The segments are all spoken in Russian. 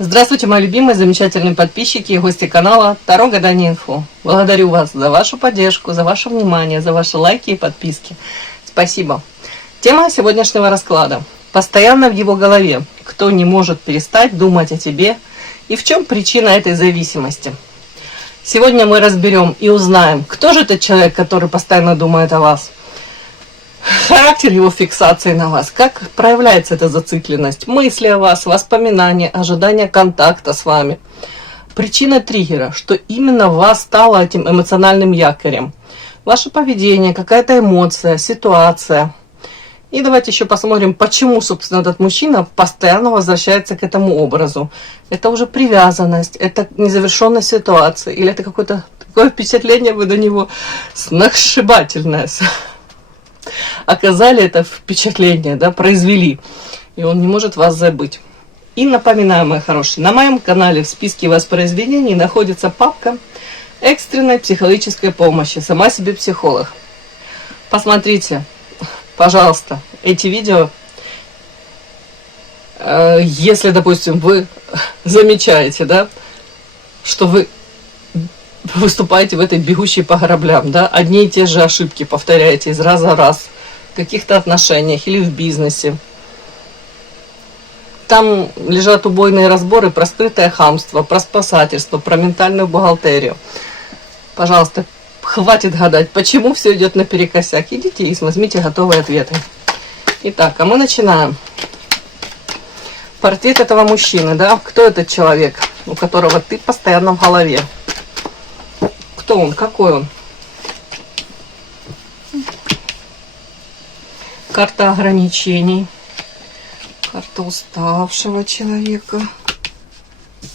Здравствуйте, мои любимые, замечательные подписчики и гости канала Таро Гадание Инфо. Благодарю вас за вашу поддержку, за ваше внимание, за ваши лайки и подписки. Спасибо. Тема сегодняшнего расклада. Постоянно в его голове. Кто не может перестать думать о тебе и в чем причина этой зависимости. Сегодня мы разберем и узнаем, кто же этот человек, который постоянно думает о вас. Характер его фиксации на вас, как проявляется эта зацикленность, мысли о вас, воспоминания, ожидания контакта с вами. Причина триггера, что именно вас стало этим эмоциональным якорем. Ваше поведение, какая-то эмоция, ситуация. И давайте еще посмотрим, почему, собственно, этот мужчина постоянно возвращается к этому образу. Это уже привязанность, это незавершенная ситуация, или это какое-то такое впечатление вы на него сногсшибательное. Оказали это впечатление, да, произвели, и он не может вас забыть. И напоминаю, мои хорошие, на моем канале в списке воспроизведений находится папка экстренной психологической помощи «Сама себе психолог». Посмотрите, пожалуйста, эти видео, если, допустим, вы замечаете, да, что вы выступаете в этой бегущей по граблям, да, одни и те же ошибки повторяете из раза в раз в каких-то отношениях или в бизнесе. Там лежат убойные разборы про скрытое хамство, про спасательство, про ментальную бухгалтерию. Пожалуйста, хватит гадать, почему все идет наперекосяк. Идите и возьмите готовые ответы. Итак, а мы начинаем. Портрет этого мужчины, да, кто этот человек, у которого ты постоянно в голове? Кто он? Какой он? Карта ограничений. Карта уставшего человека.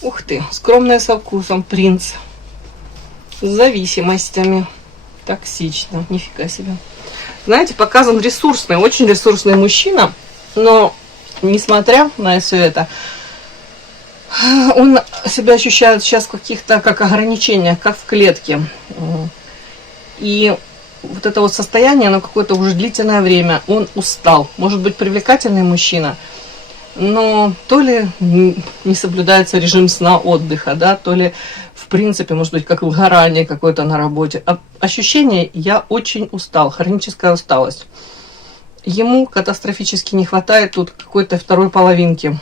Ух ты, скромная со вкусом, принц. С зависимостями. Токсично, нифига себе. Знаете, показан ресурсный, очень ресурсный мужчина. Но, несмотря на все это, он себя ощущает сейчас в каких-то как ограничениях, как в клетке. И вот это вот состояние, оно какое-то уже длительное время, он устал. Может быть, привлекательный мужчина, но то ли не соблюдается режим сна, отдыха, да, то ли, в принципе, может быть, как выгорание какое-то на работе. Ощущение «я очень устал», хроническая усталость. Ему катастрофически не хватает тут какой-то второй половинки.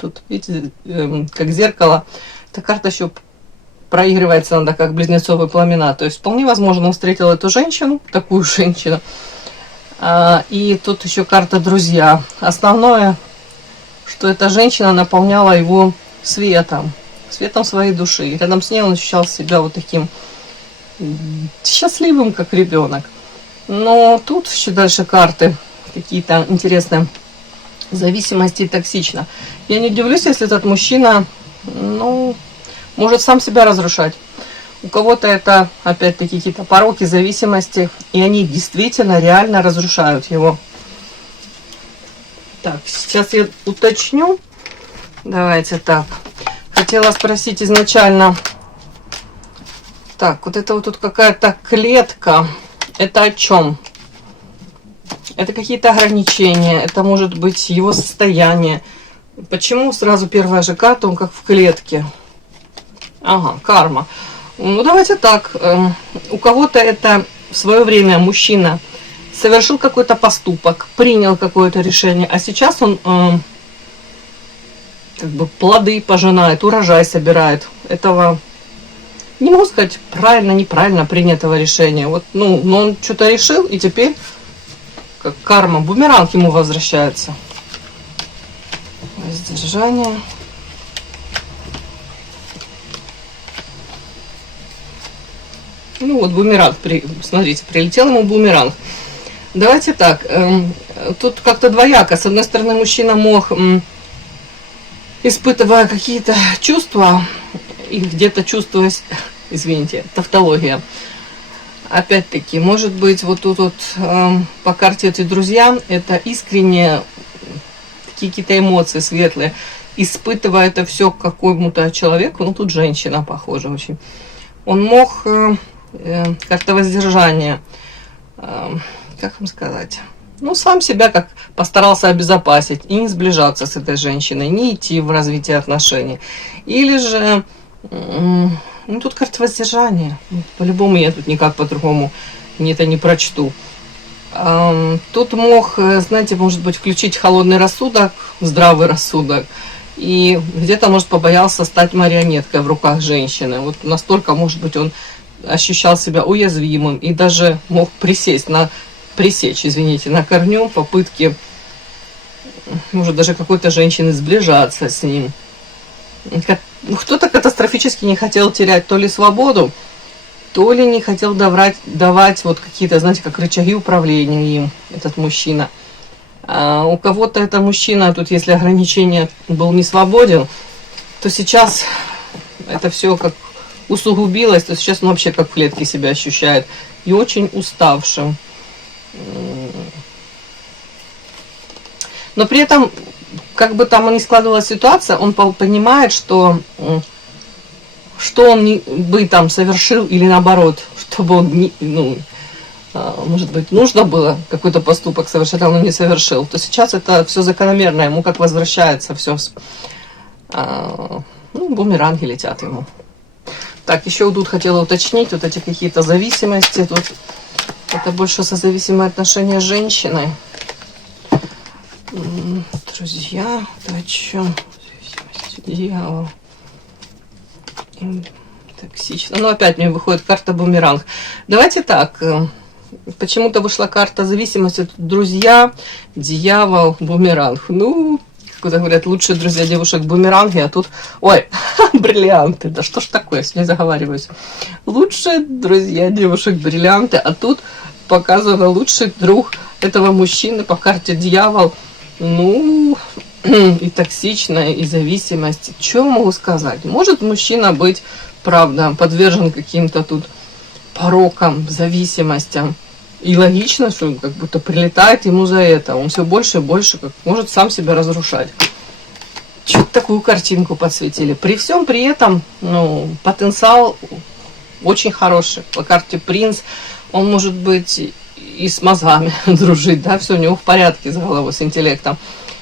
Тут, видите, как зеркало, эта карта еще проигрывается, надо как близнецовые пламена. То есть вполне возможно, он встретил эту женщину, такую женщину. И тут еще карта друзья. Основное, что эта женщина наполняла его светом своей души. И рядом с ней он ощущал себя вот таким счастливым, как ребенок. Но тут еще дальше карты какие-то интересные. Зависимости и токсично. Я не удивлюсь, если этот мужчина, ну, может сам себя разрушать. У кого-то это, опять-таки, какие-то пороки, зависимости, и они действительно, реально разрушают его. Так, сейчас я уточню. Давайте так. Хотела спросить изначально. Так, вот это вот тут какая-то клетка. Это о чем? Это какие-то ограничения, это может быть его состояние. Почему сразу первая же карта, он как в клетке? Ага, карма. Ну, давайте так. У кого-то это в свое время мужчина совершил какой-то поступок, принял какое-то решение, а сейчас он как бы плоды пожинает, урожай собирает. Этого, не могу сказать, правильно, неправильно принятого решения. Вот, ну, но он что-то решил, и теперь как карма, бумеранг ему возвращается. Воздержание. Ну вот бумеранг, смотрите, прилетел ему бумеранг. Давайте так, тут как-то двояко. С одной стороны, мужчина мог, испытывая какие-то чувства, и где-то чувствуя, извините, тавтология, опять-таки, может быть, вот тут вот по карте эти друзья, это искренние какие-то эмоции светлые, испытывая это все к какому-то человеку, ну тут женщина похожа очень. Он мог, карта воздержания, как вам сказать, Ну, сам себя как постарался обезопасить и не сближаться с этой женщиной, не идти в развитие отношений. Или же, ну, тут карта воздержания. По-любому я тут никак по-другому это не прочту. Тут мог, знаете, может быть, включить холодный рассудок, здравый рассудок. И где-то, может, побоялся стать марионеткой в руках женщины. Вот настолько, может быть, он ощущал себя уязвимым и даже мог пресечь на корню попытки, может, даже какой-то женщины сближаться с ним. Кто-то катастрофически не хотел терять то ли свободу, то ли не хотел давать вот какие-то, знаете, как рычаги управления им, этот мужчина. А у кого-то это мужчина, тут если ограничение был не свободен, то сейчас это все как усугубилось, то сейчас он вообще как в клетке себя ощущает и очень уставшим. Но при этом, как бы там ни складывалась ситуация, он понимает, что он бы там совершил или наоборот, чтобы он, может быть, нужно было какой-то поступок совершить, а он не совершил, то сейчас это все закономерно, ему как возвращается все, бумеранги летят ему. Так, еще тут хотела уточнить, вот эти какие-то зависимости, тут это больше созависимое отношение с женщиной. Друзья, это о чем? Зависимость, дьявол. Токсично. Ну, опять мне выходит карта бумеранг. Давайте так. Почему-то вышла карта зависимости. Друзья, дьявол, бумеранг. Ну, как говорят, лучшие друзья девушек бумеранги, а тут... Ой, бриллианты. Да что ж такое, я с ней заговариваюсь. Лучшие друзья девушек бриллианты, а тут показано лучший друг этого мужчины по карте дьявол. Ну, и токсичная, и зависимость. Что могу сказать? Может мужчина быть, правда, подвержен каким-то тут порокам, зависимостям. И логично, что он как будто прилетает ему за это. Он все больше и больше как может сам себя разрушать. Что-то такую картинку подсветили. При всем при этом, потенциал очень хороший. По карте принц он может быть и с мозгами дружить, да, все у него в порядке с головой, с интеллектом.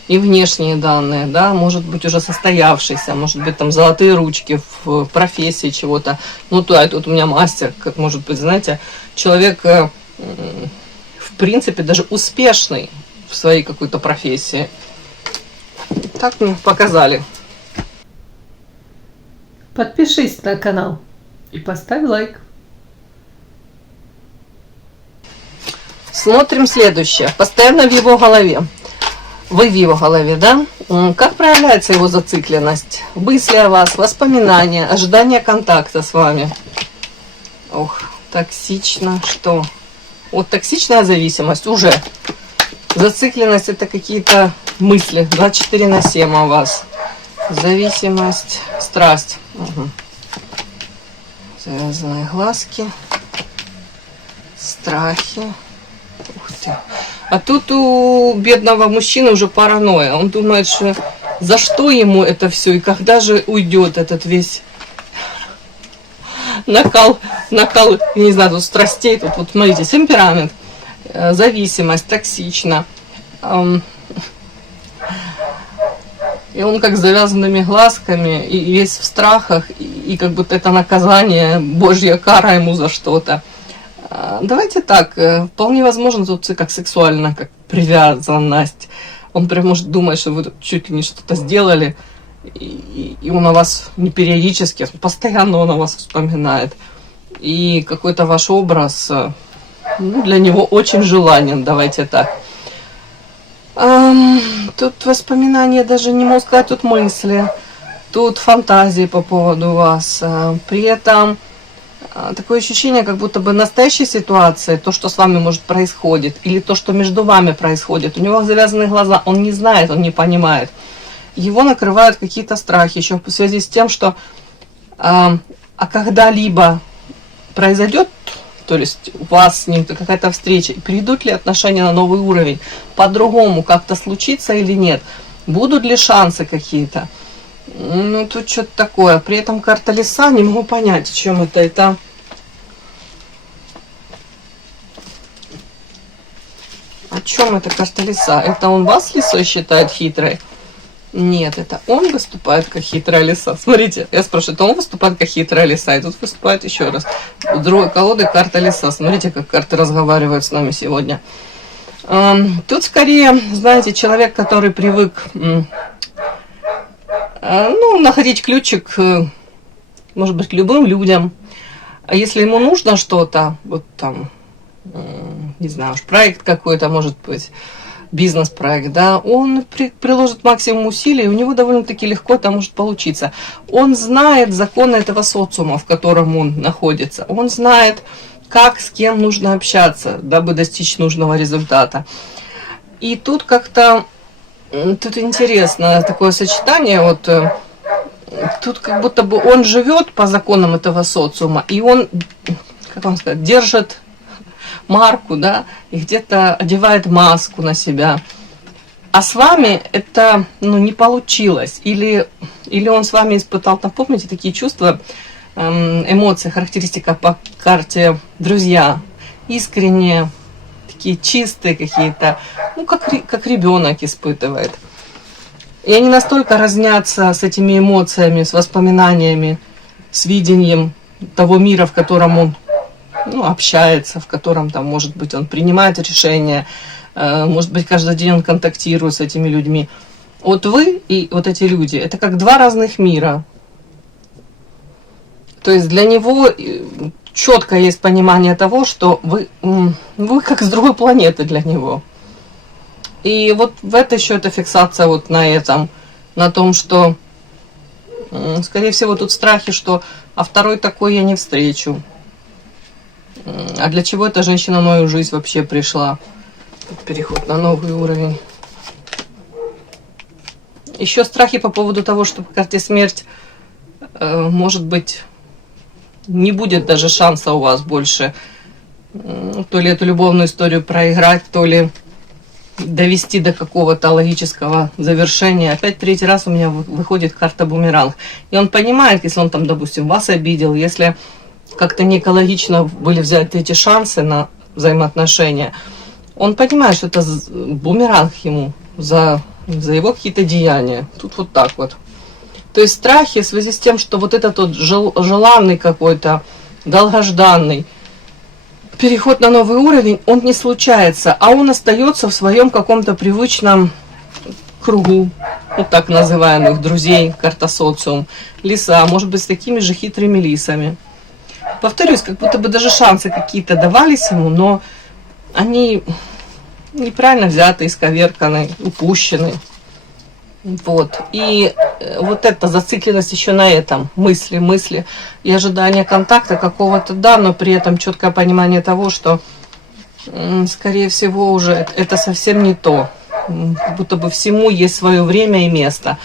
И внешние данные, да, может быть уже состоявшийся, может быть там золотые ручки в профессии чего-то. Ну, тут у меня мастер, как может быть, знаете, человек, в принципе, даже успешный в своей какой-то профессии. Так мне показали. Подпишись на канал и поставь лайк. Смотрим следующее. Постоянно в его голове. Вы в его голове, да? Как проявляется его зацикленность? Мысли о вас, воспоминания, ожидание контакта с вами. Ох, токсично, что? Вот токсичная зависимость уже. Зацикленность это какие-то мысли. 24/7 о вас. Зависимость, страсть. Угу. Завязанные глазки. Страхи. Ух ты. А тут у бедного мужчины уже паранойя. Он думает, что за что ему это все и когда же уйдет этот весь накал, я не знаю, тут страстей, тут вот смотрите, темперамент, зависимость, токсично. И он как с завязанными глазками, и весь в страхах, и как будто это наказание, божья кара ему за что-то. Давайте так, вполне возможно, тут как сексуально, как привязанность. Он прям может думать, что вы чуть ли не что-то сделали, и он о вас не периодически, постоянно он о вас вспоминает. И какой-то ваш образ, для него очень желанен, давайте так. Тут воспоминания, даже не могу сказать, тут мысли, тут фантазии по поводу вас. При этом такое ощущение, как будто бы настоящей ситуации, то, что с вами может происходит, или то, что между вами происходит, у него завязаны глаза, он не знает, он не понимает. Его накрывают какие-то страхи еще в связи с тем, что когда-либо произойдет, то есть у вас с ним какая-то встреча, и перейдут ли отношения на новый уровень, по-другому как-то случится или нет, будут ли шансы какие-то. Ну, тут что-то такое. При этом карта леса, не могу понять, о чем это. Это о чем эта карта лиса? Это он вас лисой считает хитрой? Нет, это он выступает как хитрая лиса. Смотрите, я спрашиваю, это он выступает как хитрая лиса, и тут выступает еще раз. У другой колоды карта лиса. Смотрите, как карты разговаривают с нами сегодня. Тут скорее, знаете, человек, который привык находить ключик, может быть, к любым людям. А если ему нужно что-то, вот там, не знаю, проект какой-то, может быть, бизнес-проект, да, он приложит максимум усилий, у него довольно-таки легко это может получиться. Он знает законы этого социума, в котором он находится. Он знает, как, с кем нужно общаться, дабы достичь нужного результата. И тут как-то, тут интересно такое сочетание, вот, тут как будто бы он живет по законам этого социума, и он, как вам сказать, держит марку, да, и где-то одевает маску на себя. А с вами это, не получилось. Или он с вами испытал, там, помните, такие чувства, эмоции, характеристика по карте друзья. Искренние, такие чистые какие-то, как ребенок испытывает. И они настолько разнятся с этими эмоциями, с воспоминаниями, с видением того мира, в котором он общается, в котором, там, может быть, он принимает решения, может быть, каждый день он контактирует с этими людьми. Вот вы и вот эти люди, это как два разных мира. То есть для него четко есть понимание того, что вы как с другой планеты для него. И вот в это еще эта фиксация вот на этом, на том, что, скорее всего, тут страхи, что а второй такой я не встречу. А для чего эта женщина в мою жизнь вообще пришла? Переход на новый уровень. Еще страхи по поводу того, что по карте смерть, может быть, не будет даже шанса у вас больше то ли эту любовную историю проиграть, то ли довести до какого-то логического завершения. Опять третий раз у меня выходит карта бумеранг. И он понимает, если он там, допустим, вас обидел, если как-то не экологично были взяты эти шансы на взаимоотношения, он понимает, что это бумеранг ему за его какие-то деяния. Тут вот так вот. То есть страхи в связи с тем, что вот этот вот желанный какой-то, долгожданный переход на новый уровень, он не случается, а он остается в своем каком-то привычном кругу, вот так называемых друзей, карта социум, лиса, может быть, с такими же хитрыми лисами. Повторюсь, как будто бы даже шансы какие-то давались ему, но они неправильно взяты, исковерканы, упущены. Вот. И вот эта зацикленность еще на этом. Мысли и ожидание контакта какого-то, да, но при этом четкое понимание того, что, скорее всего, уже это совсем не то. Как будто бы всему есть свое время и место.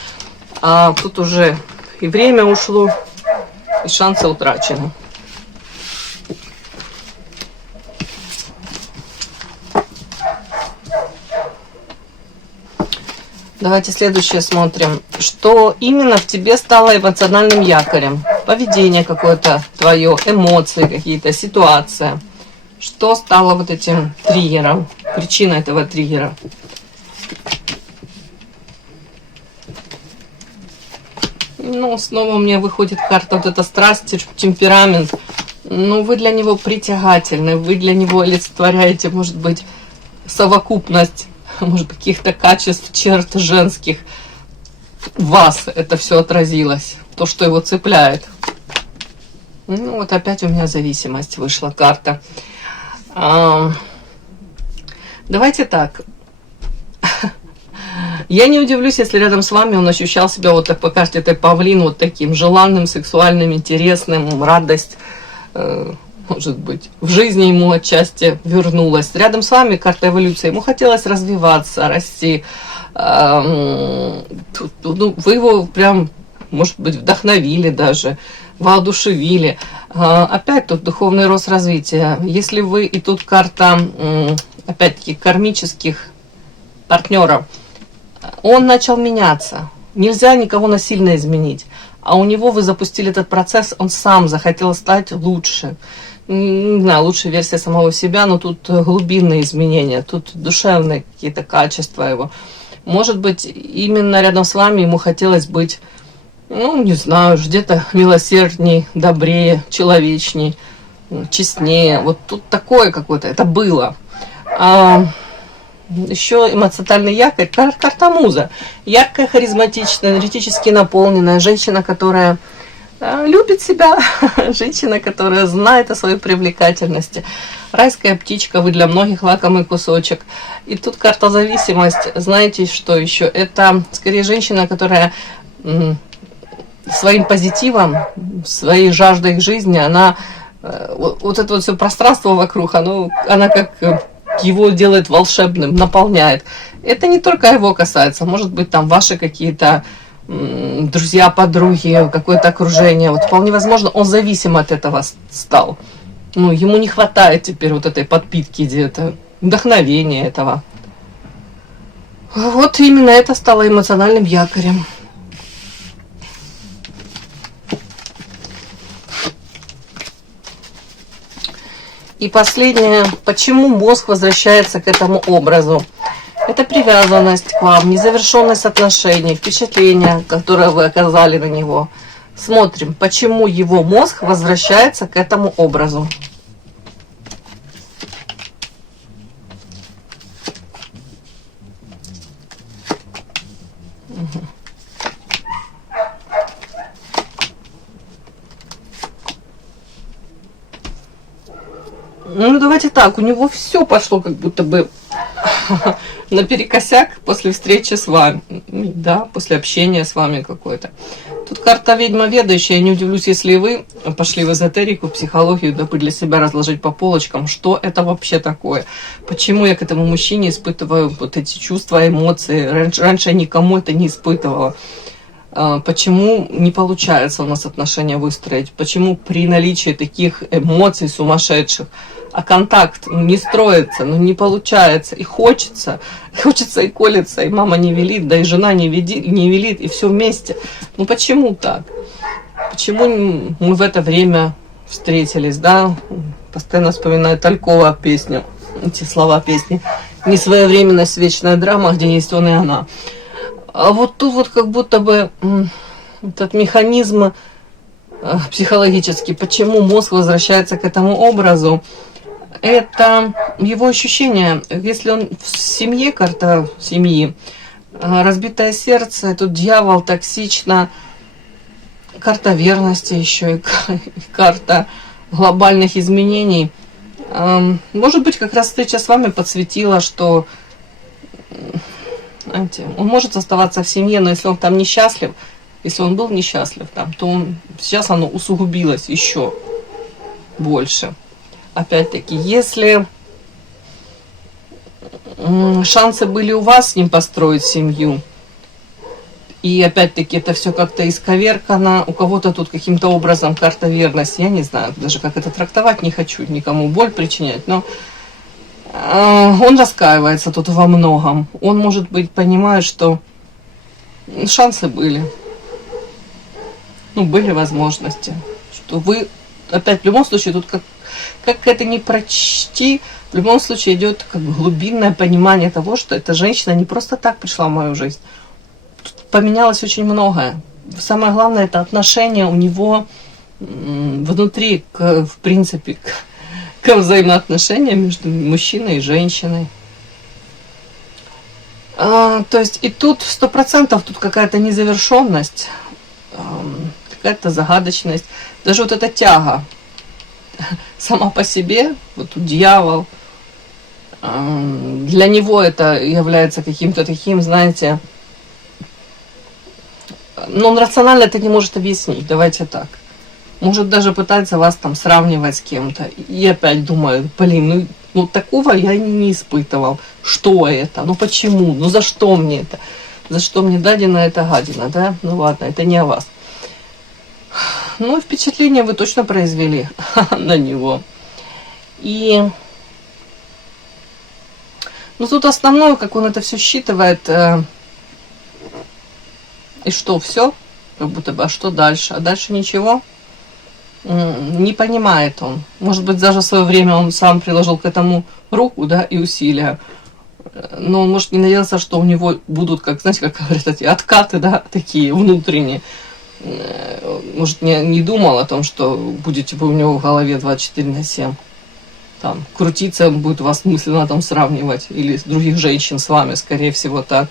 А тут уже и время ушло, и шансы утрачены. Давайте следующее смотрим. Что именно в тебе стало эмоциональным якорем? Поведение какое-то твое, эмоции какие-то, ситуация. Что стало вот этим триггером, причиной этого триггера? Снова мне выходит карта вот эта страсть, темперамент. Вы для него притягательны, вы для него олицетворяете, может быть, совокупность, может быть, каких-то качеств, черт женских. В вас это все отразилось, то, что его цепляет. Вот опять у меня зависимость вышла карта. Давайте так. Я не удивлюсь, если рядом с вами он ощущал себя вот так по карте этой павлин, вот таким желанным, сексуальным, интересным, радость. Может быть, в жизни ему отчасти вернулась. Рядом с вами карта эволюции. Ему хотелось развиваться, расти. Вы его прям, может быть, вдохновили даже, воодушевили. Опять тут духовный рост развития. Если вы, и тут карта, опять-таки, кармических партнеров, он начал меняться. Нельзя никого насильно изменить. А у него вы запустили этот процесс, он сам захотел стать лучше. не знаю, лучшая версия самого себя, но тут глубинные изменения, тут душевные какие-то качества его. Может быть, именно рядом с вами ему хотелось быть, ну, не знаю, где-то милосердней, добрее, человечней, честнее. Вот тут такое какое-то, это было. Еще эмоциональный якорь, карта муза. Яркая, харизматичная, энергетически наполненная женщина, которая любит себя, женщина, которая знает о своей привлекательности. Райская птичка, вы для многих лакомый кусочек. И тут карта зависимость. Знаете, что еще? Это скорее женщина, которая своим позитивом, своей жаждой к жизни, она вот это вот все пространство вокруг, она как его делает волшебным, наполняет. Это не только его касается, может быть, там ваши какие-то друзья, подруги, какое-то окружение. Вот вполне возможно, он зависим от этого стал. Ну, ему не хватает теперь вот этой подпитки где-то, вдохновения этого. Вот именно это стало эмоциональным якорем. И последнее, почему мозг возвращается к этому образу? Это привязанность к вам, незавершенность отношений, впечатления, которое вы оказали на него. Смотрим, почему его мозг возвращается к этому образу. Ну, давайте так, у него все пошло как будто бы наперекосяк после встречи с вами, да, после общения с вами какой-то. Тут карта ведьма ведающая, я не удивлюсь, если и вы пошли в эзотерику, психологию, дабы для себя разложить по полочкам, что это вообще такое. Почему я к этому мужчине испытываю вот эти чувства, эмоции. Раньше я никому это не испытывала. Почему не получается у нас отношения выстроить? Почему при наличии таких эмоций сумасшедших, а контакт не строится, не получается, и хочется и колется, и мама не велит, да и жена не велит, и все вместе. Ну почему так? Почему мы в это время встретились, да? Постоянно вспоминаю Талькова песню, эти слова песни. Несвоевременность, вечная драма, где есть он и она. А вот тут вот как будто бы этот механизм психологический, почему мозг возвращается к этому образу, это его ощущение. Если он в семье, карта семьи, разбитое сердце, тут дьявол, токсично, карта верности еще и карта глобальных изменений. Может быть, как раз встреча с вами подсветила, что знаете, он может оставаться в семье, но если он там несчастлив, если он был несчастлив там, то сейчас оно усугубилось еще больше. Опять-таки, если шансы были у вас с ним построить семью, и опять-таки это все как-то исковеркано, у кого-то тут каким-то образом карта верности, я не знаю даже как это трактовать, не хочу никому боль причинять, но он раскаивается тут во многом. Он, может быть, понимает, что шансы были. Были возможности. Что вы, опять, в любом случае, тут как это ни прочти, в любом случае идет как бы глубинное понимание того, что эта женщина не просто так пришла в мою жизнь. Тут поменялось очень многое. Самое главное, это отношение у него внутри, в принципе, к взаимоотношениям между мужчиной и женщиной. То есть и тут 100% тут какая-то незавершенность, какая-то загадочность, даже вот эта тяга сама по себе, вот тут дьявол, для него это является каким-то таким, знаете, но он рационально это не может объяснить, давайте так. Может даже пытаться вас там сравнивать с кем-то. И опять думаю, блин, ну такого я не испытывал. Что это? Ну почему? Ну за что мне это? За что мне дадина это гадина, да? Ну ладно, это не о вас. Ну, впечатление вы точно произвели на него. И ну тут основное, как он это все считывает. И что, все? Как будто бы, а что дальше? А дальше ничего? не понимает он. Может быть, даже в свое время он сам приложил к этому руку, да, и усилия. Но он, может, не надеялся, что у него будут, как, знаете, как говорят, эти откаты, да, такие внутренние. Может, не думал о том, что будете вы у него в голове 24/7. Там, крутиться, он будет вас мысленно там сравнивать. Или других женщин с вами, скорее всего, так.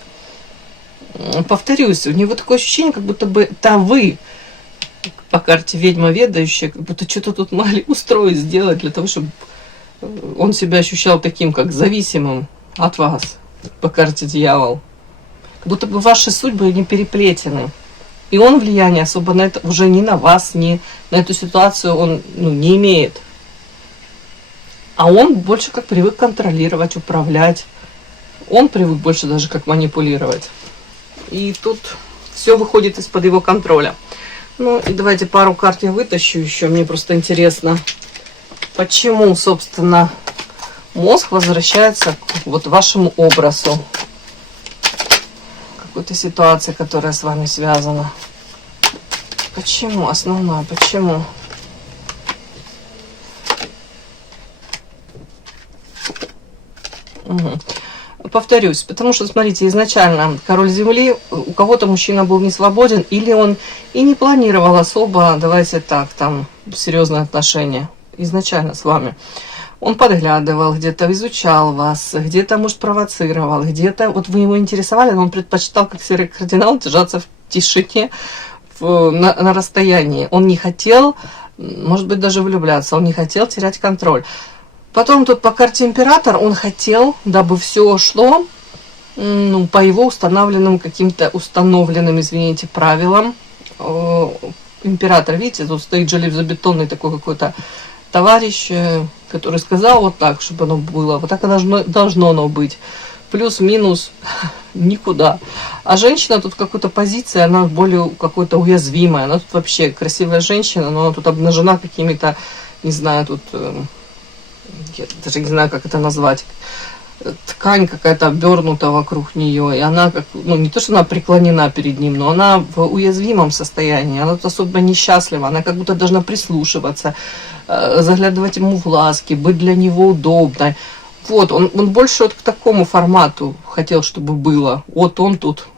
Повторюсь, у него такое ощущение, как будто бы это вы, по карте ведьма ведающая, как будто что-то тут могли устроить, сделать для того, чтобы он себя ощущал таким, как зависимым от вас, по карте дьявол. Как будто бы ваши судьбы не переплетены. И он влияния особо на это уже ни на вас, ни на эту ситуацию он не имеет. А он больше как привык контролировать, управлять. Он привык больше даже как манипулировать. И тут все выходит из-под его контроля. Ну и давайте пару карт я вытащу еще. Мне просто интересно, почему, собственно, мозг возвращается к вот вашему образу. Какой-то ситуации, которая с вами связана. Почему? Основное, почему? Угу. Повторюсь, потому что, смотрите, изначально король земли, у кого-то мужчина был не свободен, или он и не планировал особо, давайте так, там, серьезные отношения изначально с вами. Он подглядывал, где-то изучал вас, где-то, может, провоцировал, где-то, вот вы его интересовали, но он предпочитал, как серый кардинал, держаться в тишине, на расстоянии. Он не хотел, может быть, даже влюбляться, он не хотел терять контроль. Потом тут по карте император он хотел, дабы все шло по его установленным каким-то извините, правилам. Император, видите, тут стоит железобетонный такой какой-то товарищ, который сказал вот так, чтобы оно было, вот так и должно оно быть. Плюс-минус никуда. А женщина тут какой-то позиции, она более какой-то уязвимая. Она тут вообще красивая женщина, но она тут обнажена какими-то, не знаю, тут... Я даже не знаю, как это назвать. Ткань какая-то обернута вокруг нее. И она, как, не то, что она преклонена перед ним, но она в уязвимом состоянии. Она тут особо несчастлива. Она как будто должна прислушиваться, заглядывать ему в глазки, быть для него удобной. Вот, он больше вот к такому формату хотел, чтобы было. Вот он тут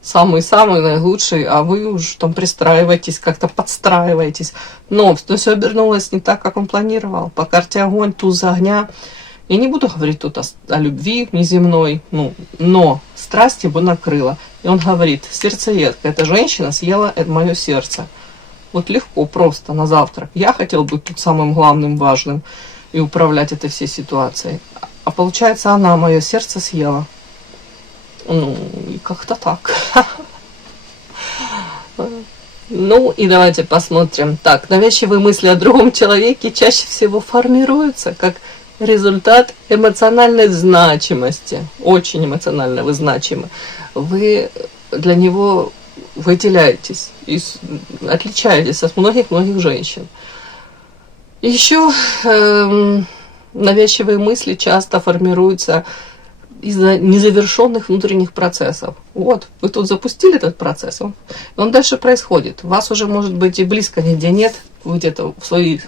самый-самый наилучший, а вы уже там пристраиваетесь, как-то подстраиваетесь. Но все обернулось не так, как он планировал. По карте огонь, туз огня. Я не буду говорить тут о любви неземной, но страсть его накрыла. И он говорит, сердцеедка, эта женщина съела мое сердце. Вот легко, просто, на завтрак. Я хотел быть тут самым главным, важным и управлять этой всей ситуацией. А получается, она мое сердце съела. И как-то так. Ну, и давайте посмотрим. Так, навязчивые мысли о другом человеке чаще всего формируются как результат эмоциональной значимости. Очень эмоционально вы значимы. Вы для него выделяетесь и отличаетесь от многих-многих женщин. Еще навязчивые мысли часто формируются из-за незавершенных внутренних процессов. Вот, вы тут запустили этот процесс, он дальше происходит. Вас уже, может быть, и близко нигде нет, вы где-то в свои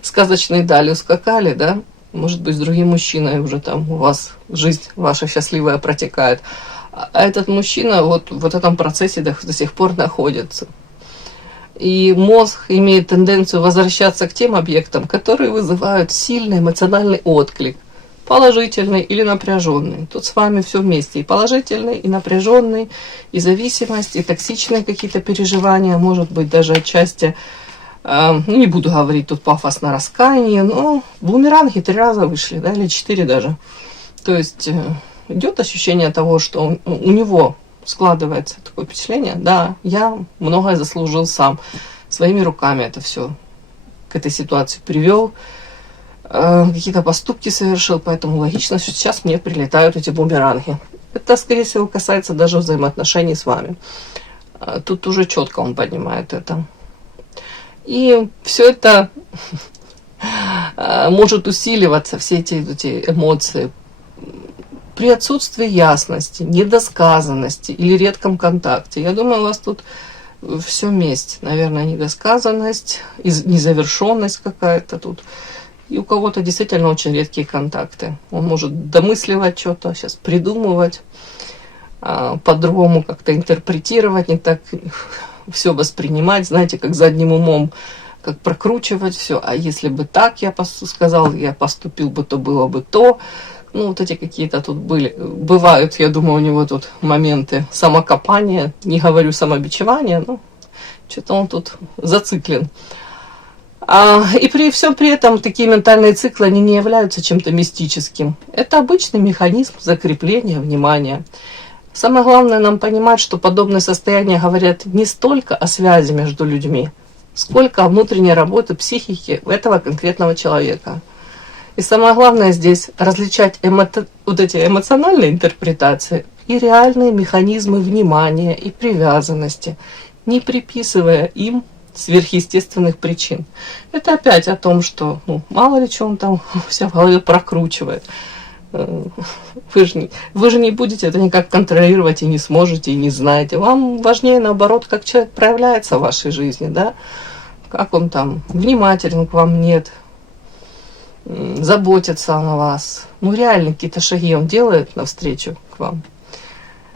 сказочные дали ускакали, да, может быть, с другим мужчиной уже там у вас жизнь ваша счастливая протекает. А этот мужчина вот в этом процессе до сих пор находится. И мозг имеет тенденцию возвращаться к тем объектам, которые вызывают сильный эмоциональный отклик. Положительный или напряженный. Тут с вами все вместе. И положительный, и напряженный, и зависимость, и токсичные какие-то переживания, может быть, даже отчасти, не буду говорить тут пафосно раскаяние, но бумеранги 3 раза вышли, да, или 4 даже. То есть идет ощущение того, что у него складывается такое впечатление, да, я многое заслужил сам, своими руками это все к этой ситуации привел, какие-то поступки совершил, поэтому логично, что сейчас мне прилетают эти бумеранги. Это, скорее всего, касается даже взаимоотношений с вами. Тут уже четко он понимает это. И все это может усиливаться, все эти эмоции, при отсутствии ясности, недосказанности или редком контакте. Я думаю, у вас тут все месть. Наверное, недосказанность, незавершенность какая-то тут. И у кого-то действительно очень редкие контакты. Он может домысливать что-то, сейчас придумывать, по-другому как-то интерпретировать, не так все воспринимать, знаете, как задним умом, как прокручивать все. А если бы так я сказал, я поступил бы, то было бы то. Ну, вот эти какие-то тут бывают, я думаю, у него тут моменты самокопания, не говорю самобичевания, но что-то он тут зациклен. И при всем при этом такие ментальные циклы, они не являются чем-то мистическим. Это обычный механизм закрепления внимания. Самое главное нам понимать, что подобные состояния говорят не столько о связи между людьми, сколько о внутренней работе психики этого конкретного человека. И самое главное здесь различать вот эти эмоциональные интерпретации и реальные механизмы внимания и привязанности, не приписывая им сверхъестественных причин. Это опять о том, что мало ли что он там все в голове прокручивает. Вы же не будете это никак контролировать и не сможете, и не знаете. Вам важнее, наоборот, как человек проявляется в вашей жизни, да? Как он там внимателен к вам, нет, заботится о вас. Реально какие-то шаги он делает навстречу к вам.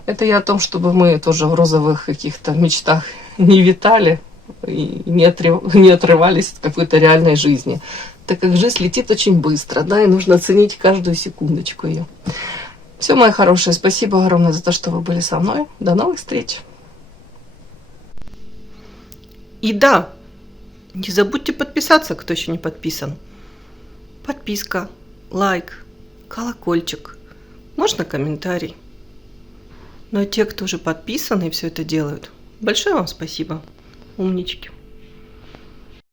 Это я о том, чтобы мы тоже в розовых каких-то мечтах не витали и не отрывались от какой-то реальной жизни. Так как жизнь летит очень быстро, да, и нужно ценить каждую секундочку ее. Все, мои хорошие, спасибо огромное за то, что вы были со мной. До новых встреч. И да, не забудьте подписаться, кто еще не подписан. Подписка, лайк, колокольчик, можно комментарий. Но те, кто уже подписаны и все это делают, большое вам спасибо, умнички.